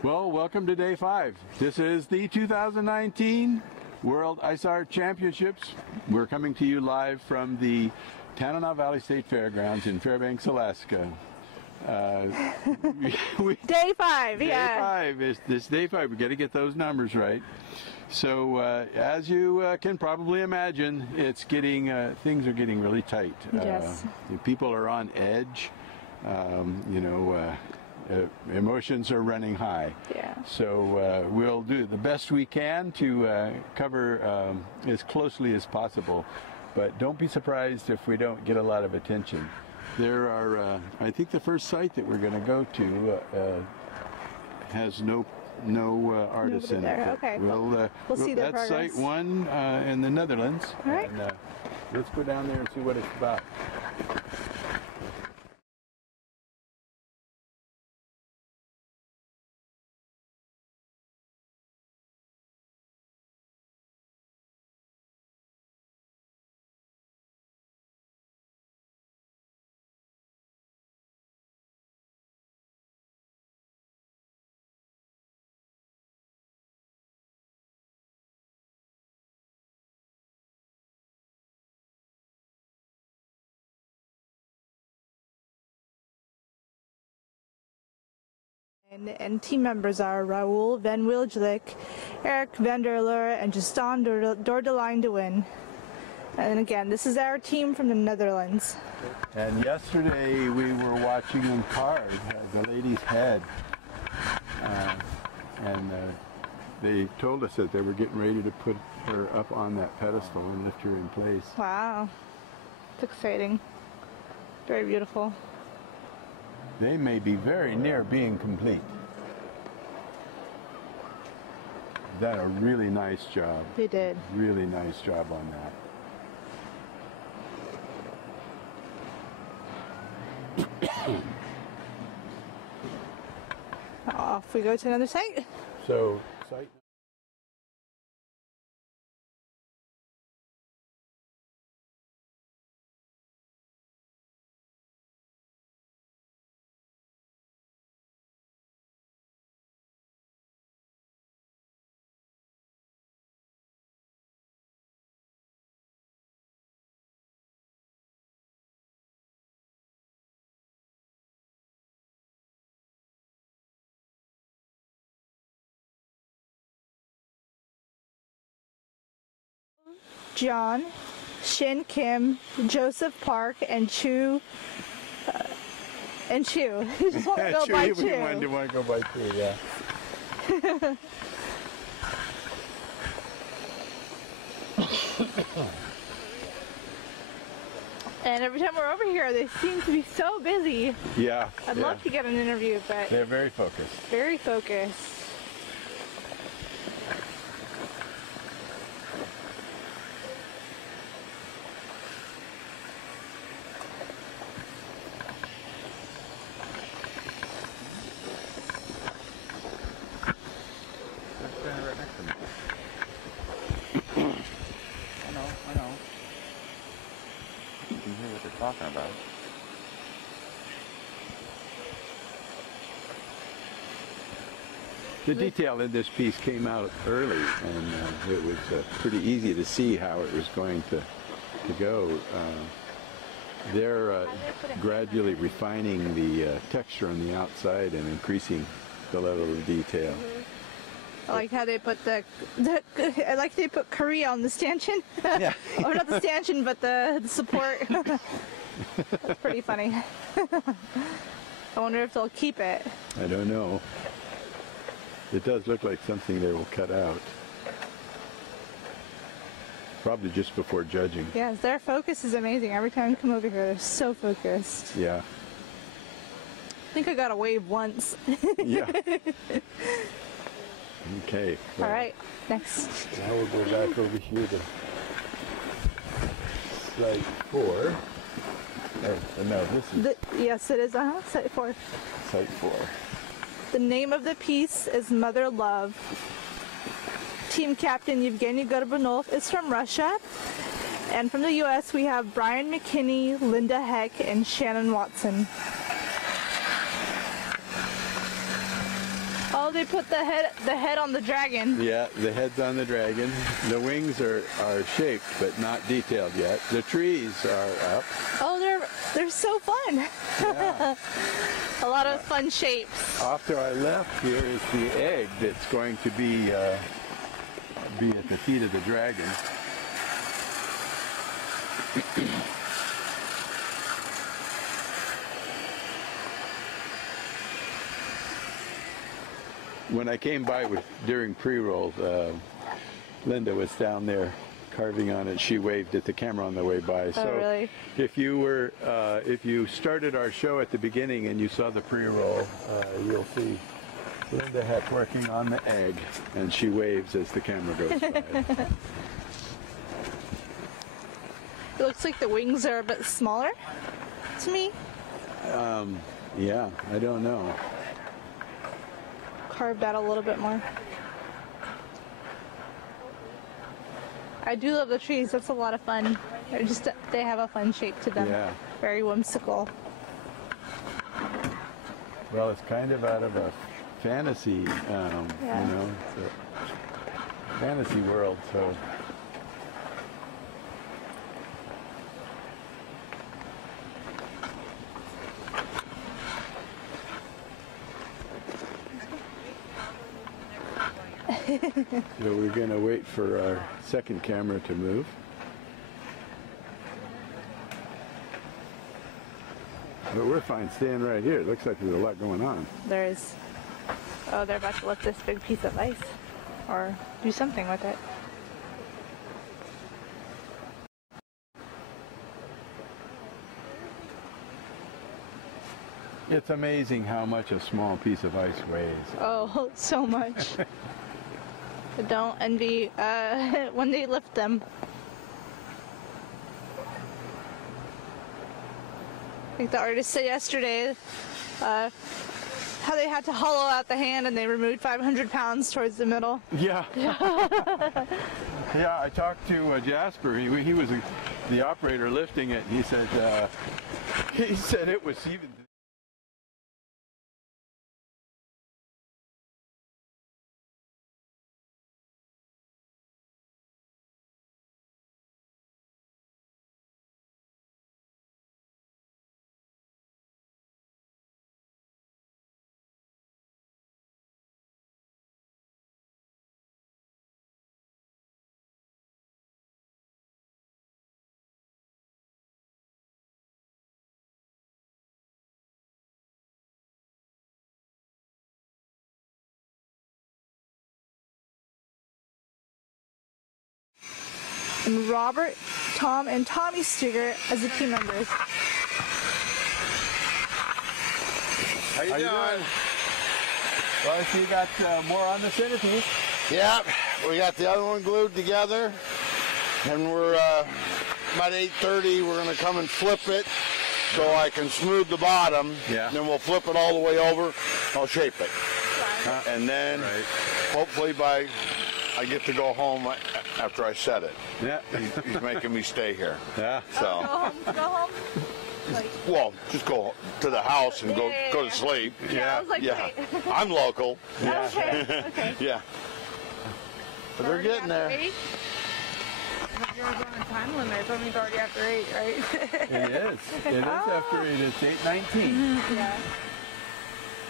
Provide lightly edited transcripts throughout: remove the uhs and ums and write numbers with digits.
Well, welcome to day 5. This is the 2019 World Ice Art Championships. We're coming to you live from the Tanana Valley State Fairgrounds in Fairbanks, Alaska. Day 5, Day yeah. 5 is this day 5. We got to get those numbers right. So, as you can probably imagine, it's getting things are getting really tight. Yes. People are on edge. Emotions are running high. Yeah. So we'll do the best we can to cover as closely as possible. But don't be surprised if we don't get a lot of attention. There are, I think the first site that we're going to go to has no artists in there. it. Okay. We'll see their that's progress. site 1 in the Netherlands. All right. And, let's go down there and see what it's about. And team members are Raoul van Wilgelijk, Eric van der Leur, and Justin Dordelijn de Win. And again, this is our team from the Netherlands. And yesterday we were watching them card the lady's head. And they told us that they were getting ready to put her up on that pedestal and lift her in place. Wow. It's exciting. Very beautiful. They may be very near being complete. Done a really nice job. They did. Really nice job on that. Off we go to another site. So, site. John, Shin Kim, Joseph Park, and Chu. You just want to go by Chu. You want to go by Chu, yeah. And every time we're over here, they seem to be so busy. Yeah. I'd love to get an interview, but they're very focused. Very focused. I know. You can hear what they're talking about. The detail in this piece came out early, and it was pretty easy to see how it was going to go. They're gradually refining the texture on the outside and increasing the level of detail. I like how they put I like they put Korea on the stanchion. Yeah. Or not the stanchion, but the support. That's pretty funny. I wonder if they'll keep it. I don't know. It does look like something they will cut out. Probably just before judging. Yes, their focus is amazing. Every time I come over here, they're so focused. Yeah. I think I got a wave once. Yeah. Okay. All right, next. Now we'll go back over here to slide 4. Oh, no, this is Yes, it is. Site 4. site 4. The name of the piece is Mother Love. Team captain Yevgeny Gorbanov is from Russia. And from the U.S., we have Brian McKinney, Linda Heck, and Shannon Watson. Oh, they put the head on the dragon. Yeah, the head's on the dragon. The wings are shaped, but not detailed yet. The trees are up. Oh, they're so fun. Yeah. A lot of fun shapes. After I left, here is the egg that's going to be at the feet of the dragon. When I came by during pre-roll, Linda was down there carving on it. She waved at the camera on the way by. So really? if you started our show at the beginning and you saw the pre-roll, you'll see Linda Heck working on the egg, and she waves as the camera goes by. It looks like the wings are a bit smaller to me. Yeah, I don't know. Carved out a little bit more. I do love the trees. That's a lot of fun. They have a fun shape to them. Yeah. Very whimsical. Well, it's kind of out of a fantasy, you know, it's a fantasy world, so. So we're going to wait for our second camera to move. But we're fine staying right here. It looks like there's a lot going on. There's, oh, they're about to lift this big piece of ice or do something with it. It's amazing how much a small piece of ice weighs. Oh, so much. I don't envy when they lift them. I think the artist said yesterday how they had to hollow out the hand and they removed 500 pounds towards the middle. Yeah. Yeah, I talked to Jasper. He was the operator lifting it. He said it was even. And Robert, Tom, and Tommy Stugart as the team members. How you doing? Well, so you got more on the centerpiece. Yeah, we got the other one glued together, and we're about 8:30. We're going to come and flip it so I can smooth the bottom. Yeah. Then we'll flip it all the way over. I'll shape it, and then hopefully I get to go home after I set it. Yeah. He's making me stay here. Yeah. So. Go home. Like, Well, just go to the house and go to sleep. yeah. I was like, Yeah. wait. I'm local. Okay. Okay. Yeah. But they're getting there. You're on a time limit. It's only already after 8, right? It is. It is after 8. It's 8:19. Yeah.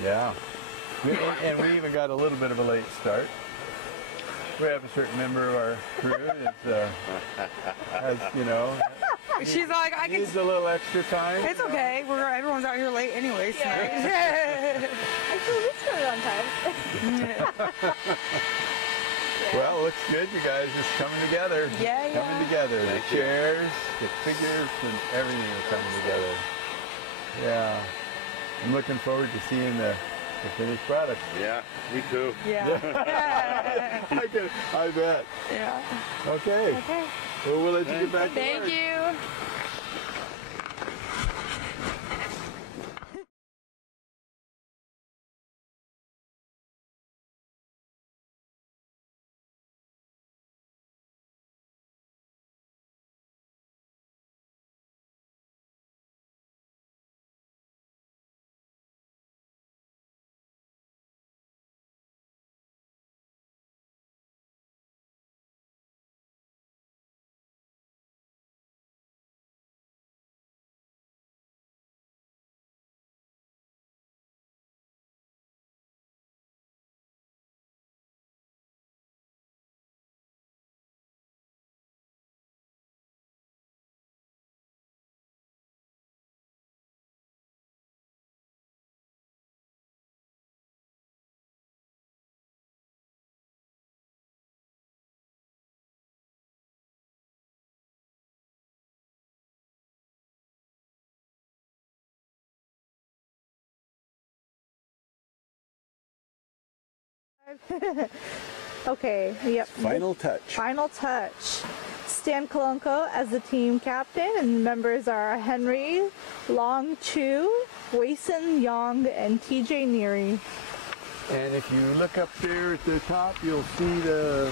Yeah. And we even got a little bit of a late start. We have a certain member of our crew that has, She's like, I can. needs a little extra time. It's okay. Everyone's out here late anyways. Actually, we started on time. Well, it looks good. You guys just coming together. Yeah, yeah. Coming together. The chairs, the figures, and everything is coming together. Yeah. I'm looking forward to seeing the finished product. Yeah, me too. Yeah. I bet. Yeah. Okay. Okay. Well, we'll let you get back to Thank work. you. Okay. Yep. Final touch. Final touch. Stan Kolonko as the team captain, and members are Henry, Long Chu, Wei-Sin Yong, and TJ Neary. And if you look up there at the top, you'll see the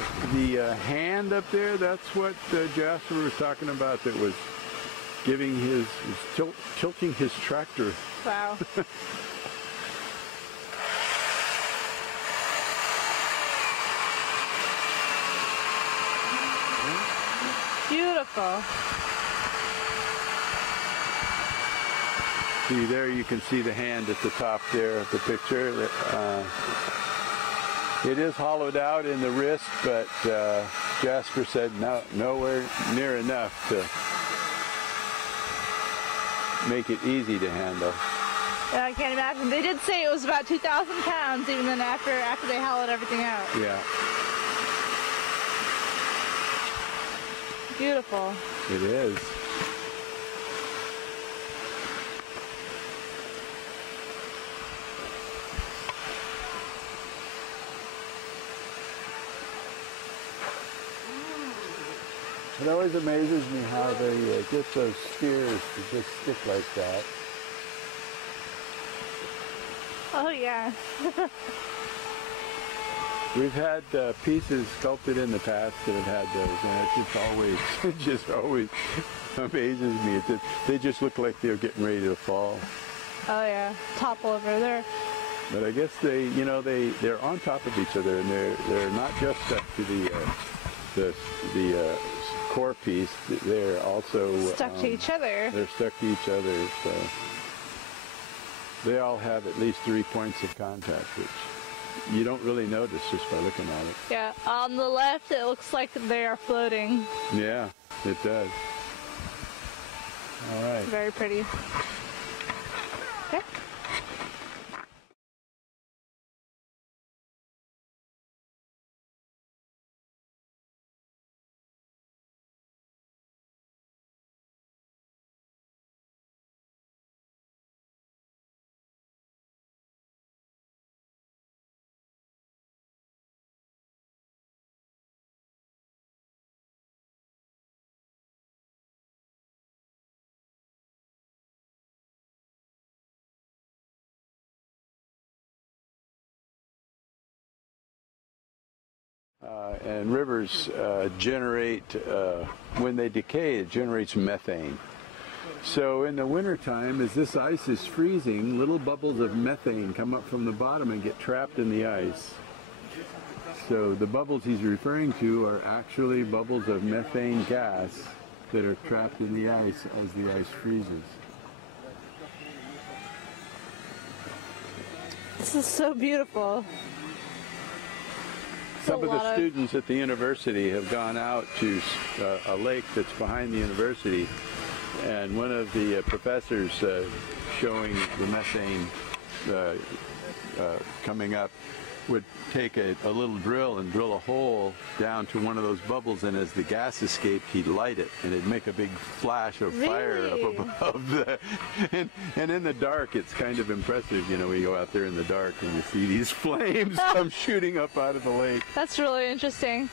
hand up there. That's what Jasper was talking about. That was giving tilting his tractor. Wow. Beautiful. See there, you can see the hand at the top there of the picture. It is hollowed out in the wrist, but Jasper said nowhere near enough to make it easy to handle. Yeah, I can't imagine. They did say it was about 2,000 pounds even then after they hollowed everything out. Yeah. Beautiful. It is. It always amazes me how they get those steers to just stick like that. Oh yeah. We've had pieces sculpted in the past that have had those, and it just always amazes me. They just look like they're getting ready to fall. Oh yeah, topple over there. But I guess they're on top of each other, and they're not just stuck to the core piece. They're also Stuck to each other. They're stuck to each other, so they all have at least 3 points of contact, which you don't really notice just by looking at it. Yeah, on the left it looks like they are floating. Yeah, it does. All right. Very pretty. Okay. And rivers generate, when they decay, it generates methane. So in the wintertime, as this ice is freezing, little bubbles of methane come up from the bottom and get trapped in the ice. So the bubbles he's referring to are actually bubbles of methane gas that are trapped in the ice as the ice freezes. This is so beautiful. Some of the students at the university have gone out to a lake that's behind the university, and one of the professors showing the methane coming up would take a little drill and drill a hole down to one of those bubbles, and as the gas escaped, he'd light it, and it'd make a big flash of fire up above and in the dark, it's kind of impressive, you know, we go out there in the dark and you see these flames come shooting up out of the lake. That's really interesting.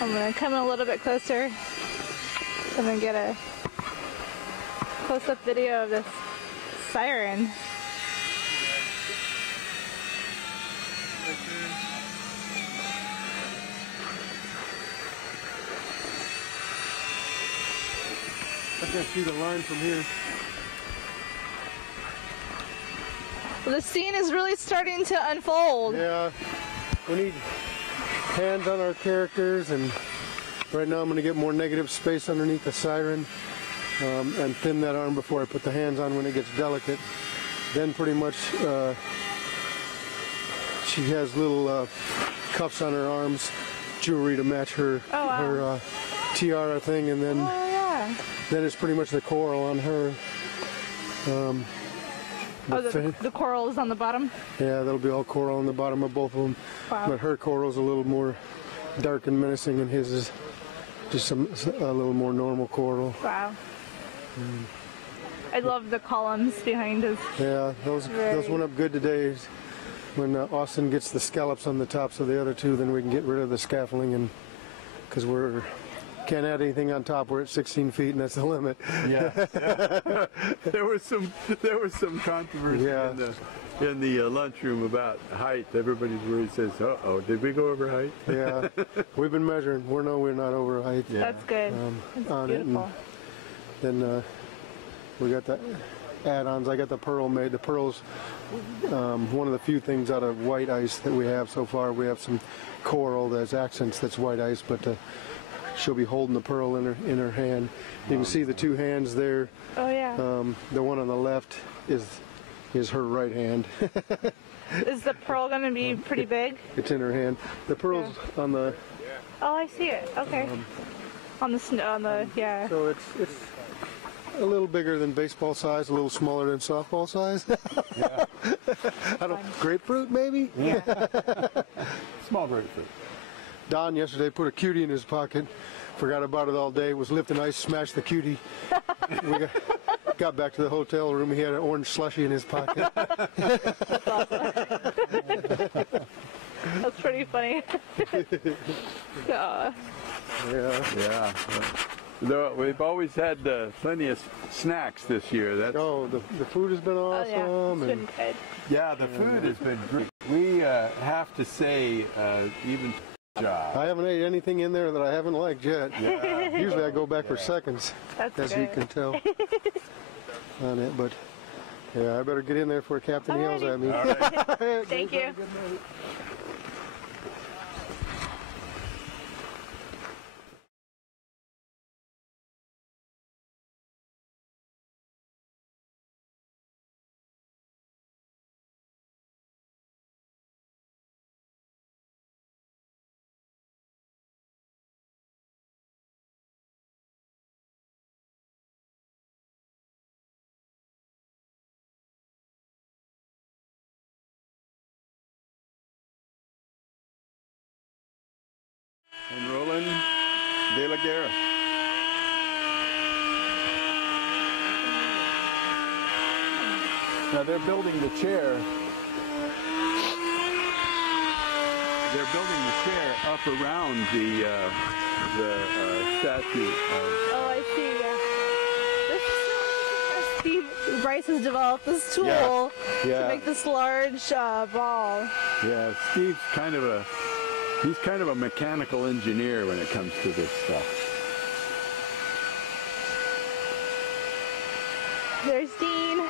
I'm going to come a little bit closer and then get a close-up video of this siren. I can see the line from here. Well, the scene is really starting to unfold. Yeah, we need hands on our characters, and right now I'm going to get more negative space underneath the siren and thin that arm before I put the hands on when it gets delicate. Then pretty much she has little cuffs on her arms, jewelry to match her, her tiara thing, and then then it's pretty much the coral on her. The coral is on the bottom? Yeah, that'll be all coral on the bottom of both of them. Wow. But her coral's a little more dark and menacing, and his is just a little more normal coral. Wow. I love the columns behind us. Yeah, those went up good today. When Austin gets the scallops on the tops of the other two, then we can get rid of the scaffolding, and because we're can't add anything on top. We're at 16 feet, and that's the limit. Yeah. There was some controversy in the lunchroom about height. Everybody's worried, says, "Uh-oh, did we go over height?" Yeah, we've been measuring. We're not over height. Yeah. That's good. That's on beautiful. It, and then we got the add-ons. I got the pearl made. The pearl's one of the few things out of white ice that we have so far. We have some coral that's accents that's white ice, but she'll be holding the pearl in her hand. You can see the two hands there. Oh yeah. The one on the left is her right hand. Is the pearl going to be pretty big? It's in her hand. The pearl's on the. Oh, I see it. Okay. On the yeah. So it's a little bigger than baseball size, a little smaller than softball size. Yeah. I don't. Grapefruit maybe. Yeah. Small grapefruit. Don yesterday put a cutie in his pocket. Forgot about it all day. Was lifting ice, smashed the cutie. We got back to the hotel room. He had an orange slushie in his pocket. That's pretty funny. Yeah. Yeah. Though we've always had plenty of snacks this year. That's The food has been awesome. Oh, yeah. It's been good. yeah. The food has been great. We have to say, even job. I haven't ate anything in there that I haven't liked yet. Yeah. Usually I go back for seconds, That's as good. you can tell on it. But yeah, I better get in there before Captain yells at me. All right. Thank you. And Roland De La Guerra. Now they're building the chair. They're building the chair up around the statue. Oh, I see. Yeah. Steve Bryce has developed this tool Yeah. to make this large ball. Yeah, Steve's kind of a mechanical engineer when it comes to this stuff. There's Dean.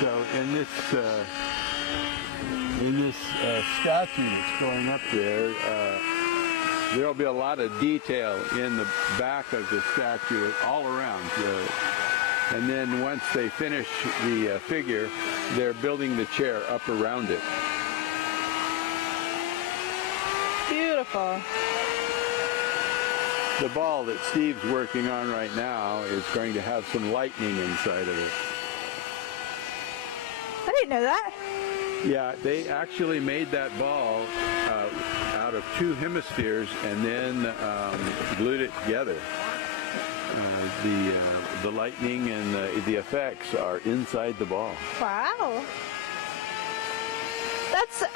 So in this statue that's going up there, there'll be a lot of detail in the back of the statue all around. And then once they finish the figure, they're building the chair up around it. Beautiful. The ball that Steve's working on right now is going to have some lightning inside of it. I didn't know that. Yeah, they actually made that ball out of two hemispheres and then glued it together. The lightning and the effects are inside the ball. Wow.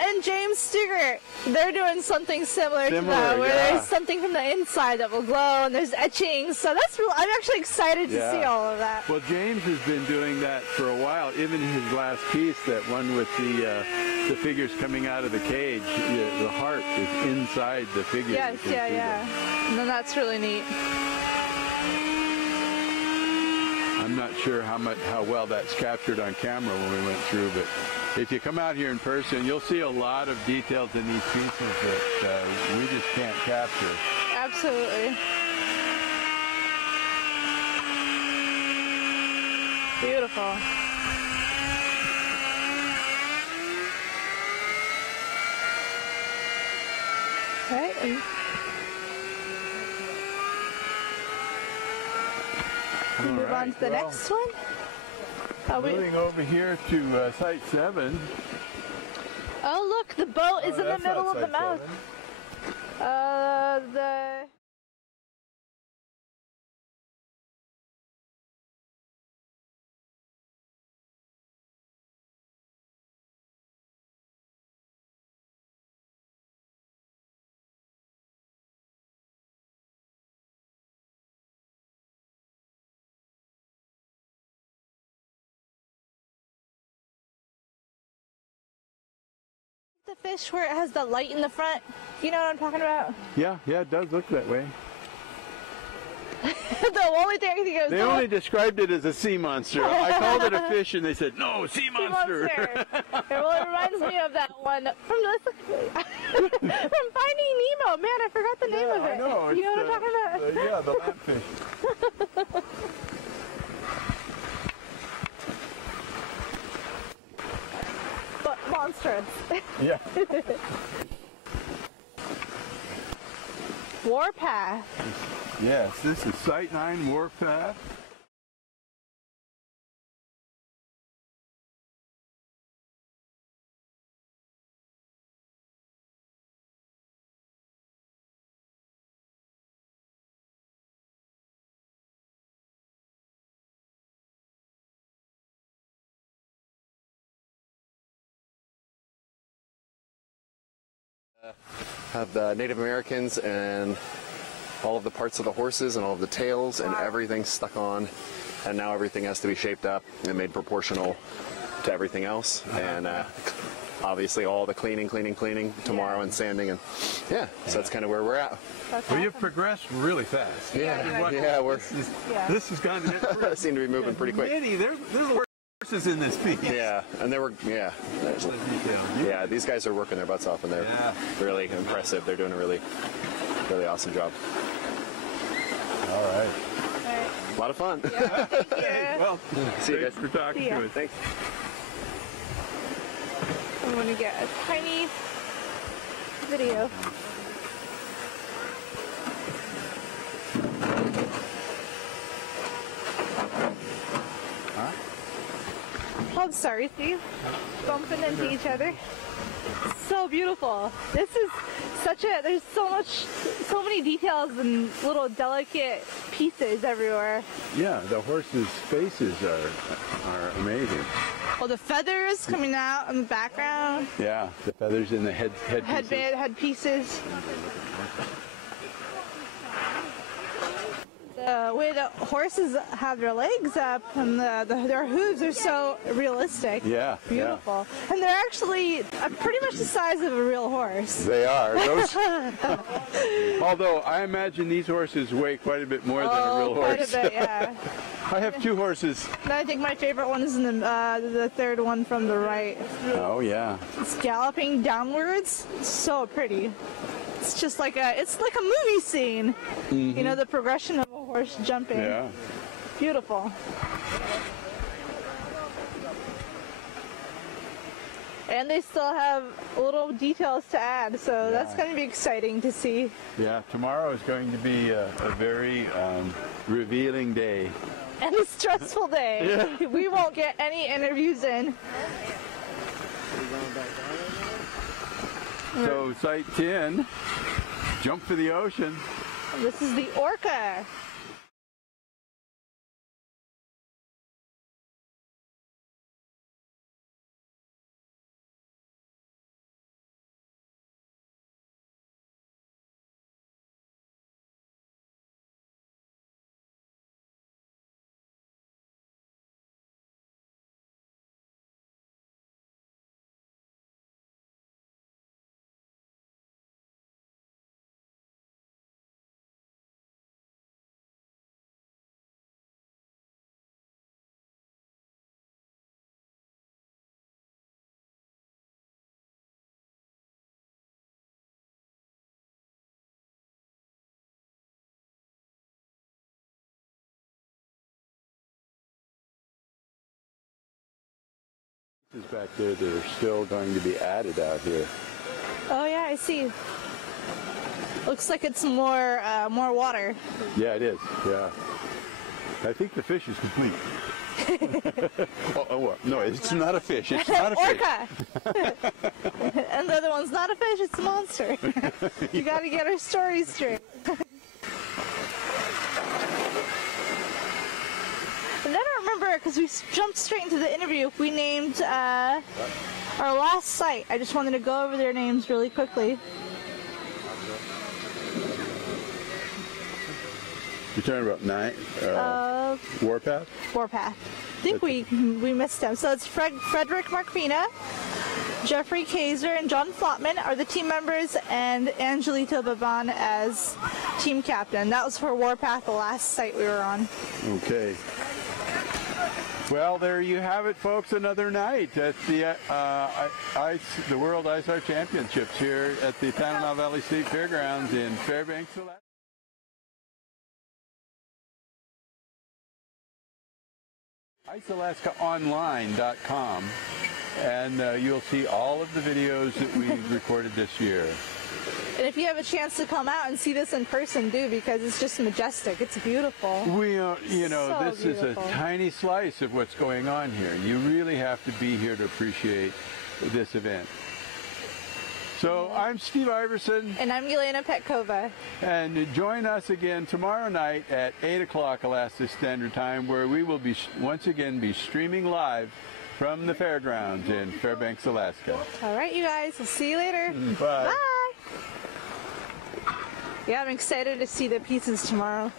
And James Stewart, they're doing something similar to that, where yeah. there's something from the inside that will glow, and there's etching. So that's real. I'm actually excited to see all of that. Well, James has been doing that for a while. Even his last piece, that one with the figures coming out of the cage, the heart is inside the figure. Yes, You can see yeah. And then that's really neat. I'm not sure how well that's captured on camera when we went through, but if you come out here in person, you'll see a lot of details in these pieces that we just can't capture. Absolutely. Beautiful. Okay. Move on to the next one. Moving over here to Site 7. Oh, look, the boat is in the That's middle not of the Site mouth. 7. The fish where it has the light in the front. You know what I'm talking about? Yeah, it does look that way. The only thing I can think of is They only described it as a sea monster. I called it a fish, and they said, no, sea sea monster. monster. Well, it reminds me of that one from from Finding Nemo. Man, I forgot the name of it. I know. You know what I'm talking about? Yeah, the lampfish. But monstrous. Yeah. Warpath. Yes, this is Site 9 Warpath. Have the Native Americans and all of the parts of the horses and all of the tails and everything stuck on, and now everything has to be shaped up and made proportional to everything else. And obviously all the cleaning tomorrow and sanding, and so that's kind of where we're at. That's Well, you've awesome. progressed really fast. This has gone. seem to be moving pretty quick. There's horses in this piece. Yeah, and these guys are working their butts off, and they're really impressive. They're doing a really awesome job. All right. A lot of fun. Yeah, thank you. Well, See you thanks guys. for talking See ya. to us. Thanks. I'm going to get a tiny video. Oh, I'm sorry, Steve. Bumping into each other. So beautiful. This is there's so many details and little delicate pieces everywhere. Yeah, the horses' faces are amazing. Well, the feathers coming out in the background. Yeah, the feathers in the Headpieces. The way the horses have their legs up and their hooves are so realistic. Yeah, Beautiful. And they're actually pretty much the size of a real horse. They are. Although I imagine these horses weigh quite a bit more than a real quite horse. a bit, yeah. I have two horses. And I think my favorite one is in the third one from the right. Oh yeah. It's galloping downwards. It's so pretty. It's just like a movie scene. You know, the progression of a horse jumping. Yeah. Beautiful. And they still have little details to add, so that's going to be exciting to see. Yeah, tomorrow is going to be a very revealing day. And a stressful day. Yeah. We won't get any interviews in. So Site 10, jump for the ocean. This is the orca. Is back there that are still going to be added out here. Oh yeah, I see. Looks like it's more water. Yeah, it is. Yeah. I think the fish is complete. No, it's not a fish. It's not a fish. Orca. And the other one's not a fish, it's a monster. You got to get our story straight. And then I remember, because we jumped straight into the interview, we named our last site. I just wanted to go over their names really quickly. You're talking about Warpath? Warpath. I think we missed them. So it's Frederick Marquina, Jeffrey Kaiser and John Flotman are the team members, and Angelito Baban as team captain. That was for Warpath, the last site we were on. Okay. Well, there you have it, folks. Another night at the World Ice Art Championships here at the Tanana Valley State Fairgrounds in Fairbanks, Alaska. IceAlaskaOnline.com, and you'll see all of the videos that we recorded this year. And if you have a chance to come out and see this in person, do, because it's just majestic. It's beautiful. We, you know, So this beautiful. is a tiny slice of what's going on here. You really have to be here to appreciate this event. So I'm Steve Iverson. And I'm Yelena Petkova. And join us again tomorrow night at 8 o'clock Alaska Standard Time, where we will be once again be streaming live from the fairgrounds in Fairbanks, Alaska. All right, you guys. We'll see you later. Bye. Bye. Yeah, I'm excited to see the pieces tomorrow.